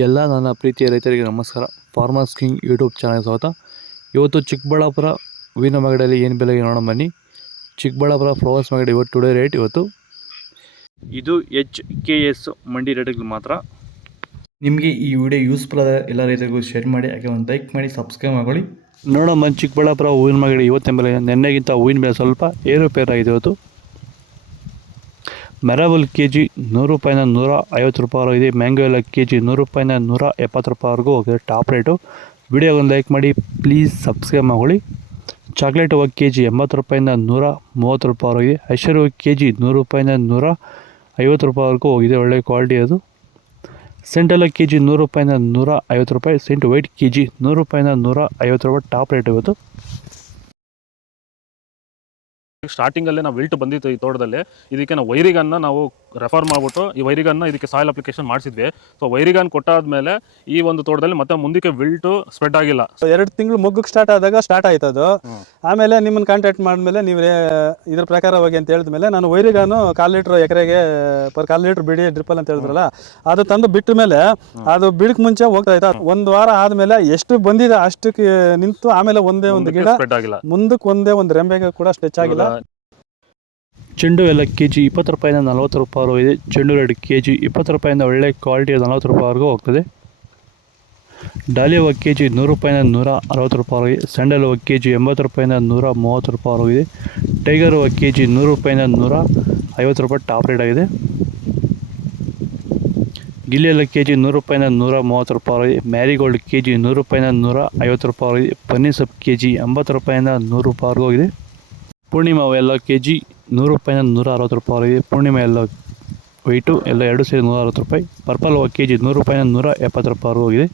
ಎಲ್ಲ ನನ್ನ ಪ್ರೀತಿಯ ರೈತರಿಗೆ ನಮಸ್ಕಾರ. ಫಾರ್ಮರ್ಸ್ ಕಿಂಗ್ ಯೂಟ್ಯೂಬ್ ಚಾನಲ್ ಸ್ವಾಗತ. ಇವತ್ತು ಚಿಕ್ಕಬಳ್ಳಾಪುರ ಹೂವಿನ ಮಾರ್ಕೆಟಲ್ಲಿ ಏನು ಬೆಲೆಗೆ ನೋಡೋಣ ಬನ್ನಿ. ಚಿಕ್ಕಬಳ್ಳಾಪುರ ಫ್ಲವರ್ಸ್ ಮಾರ್ಕೆಟ್ ಇವತ್ತು ಟುಡೇ ರೇಟ್ ಇವತ್ತು ಇದು HKS ಮಂಡಿ ರೇಟ್ಗಳು ಮಾತ್ರ. ನಿಮಗೆ ಈ ವಿಡಿಯೋ ಯೂಸ್ಫುಲ್ ಆದ ಎಲ್ಲ ರೈತರಿಗೂ ಶೇರ್ ಮಾಡಿ, ಹಾಗೆ ಒಂದು ಲೈಕ್ ಮಾಡಿ, ಸಬ್ಸ್ಕ್ರೈಬ್ ಮಾಡ್ಕೊಳ್ಳಿ. ನೋಡೋಣ ಬನ್ನಿ ಚಿಕ್ಕಬಳ್ಳಾಪುರ ಹೂವಿನ ಮಾರ್ಕೆಟ್ ಇವತ್ತಿನ ಬೆಲೆ ನೆನ್ನೆಗಿಂತ ಹೂವಿನ ಬೆಲೆ ಸ್ವಲ್ಪ ಏರುಪೇರಾಗಿದೆ. ಇವತ್ತು ಮೆರಾಬಲ್ KG 100 ರೂಪಾಯಿಂದ 150 ರೂಪಾಯಿವರೆಗಿದೆ. ಮ್ಯಾಂಗೋ ಎಲ್ಲ KG 100 ರೂಪಾಯಿಂದ 170 ರೂಪಾಯಿವರೆಗೂ ಹೋಗಿದೆ ಟಾಪ್ ರೇಟು. ವಿಡಿಯೋ ಒಂದು ಲೈಕ್ ಮಾಡಿ, ಪ್ಲೀಸ್ ಸಬ್ಸ್ಕ್ರೈಬ್ ಮಾಡ್ಕೊಳ್ಳಿ. ಚಾಕ್ಲೇಟ್ ಹೂವು KG 80 ರೂಪಾಯಿಂದ 130 ರೂಪಾಯಿವರೆಗಿದೆ. ಐಶ್ವರ್ಯ KG 100 ರೂಪಾಯಿಂದ 150 ರೂಪಾಯಿವರೆಗೂ ಹೋಗಿದೆ, ಒಳ್ಳೆ ಕ್ವಾಲಿಟಿ ಅದು. ಸೆಂಟ್ ಎಲ್ಲ KG 100 ರೂಪಾಯಿಂದ 150 ರೂಪಾಯಿ. ಸೆಂಟ್ ವೈಟ್ KG 100 ರೂಪಾಯಿಂದ 150 ರೂಪಾಯಿ ಟಾಪ್ ರೇಟ್ ಇವತ್ತು. ಸ್ಟಾರ್ಟಿಂಗಲ್ಲೇ ನಾವು ವಿಲ್ಟ್ ಬಂದಿತ್ತು ಈ ತೋಟದಲ್ಲಿ. ಇದಕ್ಕೆ ನಾವು ವೈರಿಗನ್ನ ನಾವು ರೆಫರ್ ಮಾಡಿಬಿಟ್ಟು ಈ ವೈರಿಗನ್ನ ಇದಕ್ಕೆ ಸಾಯಿಲ್ ಅಪ್ಲಿಕೇಶನ್ ಮಾಡಿಸಿದ್ವಿ. ಸೊ ವೈರಿಗನ್ ಕೊಟ್ಟಾದ್ಮೇಲೆ ಈ ಒಂದು ತೋಟದಲ್ಲಿ ಮತ್ತೆ ಮುಂದಕ್ಕೆ ವಿಲ್ಟು ಸ್ಪ್ರೆಡ್ ಆಗಿಲ್ಲ. 2 ತಿಂಗಳು ಮೊಗ್ಗಕ್ಕೆ ಸ್ಟಾರ್ಟ್ ಆದಾಗ ಸ್ಟಾರ್ಟ್ ಆಯ್ತು ಅದು. ಆಮೇಲೆ ನಿಮ್ಮನ್ನು ಕಾಂಟ್ಯಾಕ್ಟ್ ಮಾಡಿದ್ಮೇಲೆ ನೀವು ಇದ್ರ ಪ್ರಕಾರ ಹೋಗಿ ಅಂತ ಹೇಳಿದ್ಮೇಲೆ ನಾನು ವೈರಿಗಾನು 1/4 ಲೀಟ್ರ್ ಎಕರೆಗೆ ಪರ್ 1/4 ಲೀಟ್ರ್ ಬಿಡಿ ಡ್ರಿಪ್ಪಲ್ ಅಂತ ಹೇಳಿದ್ರಲ್ಲ, ಅದು ತಂದು ಬಿಟ್ಟ ಮೇಲೆ ಅದು ಬಿಡಕ್ಕೆ ಮುಂಚೆ ಹೋಗ್ತಾ ಇತ್ತು. 1 ವಾರ ಆದಮೇಲೆ ಎಷ್ಟು ಬಂದಿದೆ ಅಷ್ಟಕ್ಕೆ ನಿಂತು, ಆಮೇಲೆ ಒಂದೇ ಒಂದು ಗಿಡ ಮುಂದಕ್ಕೆ ಒಂದೇ ಒಂದು ರೆಂಬೆಗೆ ಕೂಡ ಸ್ಟೆಚ್ ಆಗಿಲ್ಲ. ಚೆಂಡು ಎಲ್ಲ KG 20 ರೂಪಾಯಿಂದ 40 ರೂಪಾಯಿವರೆಗೂ ಇದೆ. ಚೆಂಡು ರೇಟ್ KG 20 ರೂಪಾಯಿಂದ ಒಳ್ಳೆ ಕ್ವಾಲಿಟಿ 40 ರೂಪಾಯಿವರೆಗೂ ಹೋಗ್ತದೆ. ಡಾಲಿ ಹೂವು KG 100 ರೂಪಾಯಿಂದ 160 ರೂಪಾಯಿವರೆಗಿದೆ. ಸ್ಯಾಂಡಲ್ ಹೂವು KG 80 ರೂಪಾಯಿಂದ 130 ರೂಪಾಯಿವರೆಗಿದೆ. ಟೈಗರ್ ಹೂವು KG 100 ರೂಪಾಯಿಂದ 150 ರೂಪಾಯಿ ಟಾಪ್ ರೇಟ್ ಆಗಿದೆ. ಗಿಲ್ಲಿ ಎಲ್ಲ KG 100 ರೂಪಾಯಿಂದ 130 ರೂಪಾಯಿವರೆಗಿದೆ. ಮ್ಯಾರಿಗೋಲ್ಡ್ KG 100 ರೂಪಾಯಿಂದ 150 ರೂಪಾಯಿವರೆಗಿದೆ. ಪನ್ನೀರ್ ಸೊಪ್ಪು KG 80 ರೂಪಾಯಿಂದ 100 ರೂಪಾಯಿವರೆಗೂ ಹೋಗಿದೆ. ಪೂರ್ಣಿಮಾ ಎಲ್ಲ KG 100 ರೂಪಾಯಿಂದ 160 ರೂಪಾಯಿವರೆಗಿದೆ. ಪೂರ್ಣಿಮಾ ಎಲ್ಲ ವೈಟು ಎಲ್ಲ 2 ಸೇರಿ 160 ರೂಪಾಯಿ. ಪರ್ಪಲ್ ಹೂವು KG 100 ರೂಪಾಯಿಂದ 170 ರೂಪಾಯಿವರೆಗೂ ಹೋಗಿದೆ.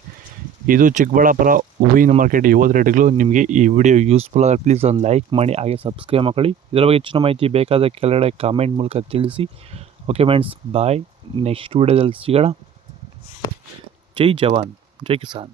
ಇದು ಚಿಕ್ಕಬಳ್ಳಾಪುರ ಹೂವಿನ ಮಾರ್ಕೆಟ್ ಇವತ್ತು ರೇಟ್ಗಳು. ನಿಮಗೆ ಈ ವಿಡಿಯೋ ಯೂಸ್ಫುಲ್ ಆದರೆ ಪ್ಲೀಸ್ ಒಂದು ಲೈಕ್ ಮಾಡಿ, ಹಾಗೆ ಸಬ್ಸ್ಕ್ರೈಬ್ ಮಾಡ್ಕೊಳ್ಳಿ. ಇದರ ಬಗ್ಗೆ ಹೆಚ್ಚಿನ ಮಾಹಿತಿ ಬೇಕಾದ ಕೆಳಗಡೆ ಕಾಮೆಂಟ್ ಮೂಲಕ ತಿಳಿಸಿ. ಓಕೆ ಫ್ರೆಂಡ್ಸ್, ಬಾಯ್. ನೆಕ್ಸ್ಟ್ ವಿಡಿಯೋದಲ್ಲಿ ಸಿಗೋಣ. ಜೈ ಜವಾನ್, ಜೈ ಕಿಸಾನ್.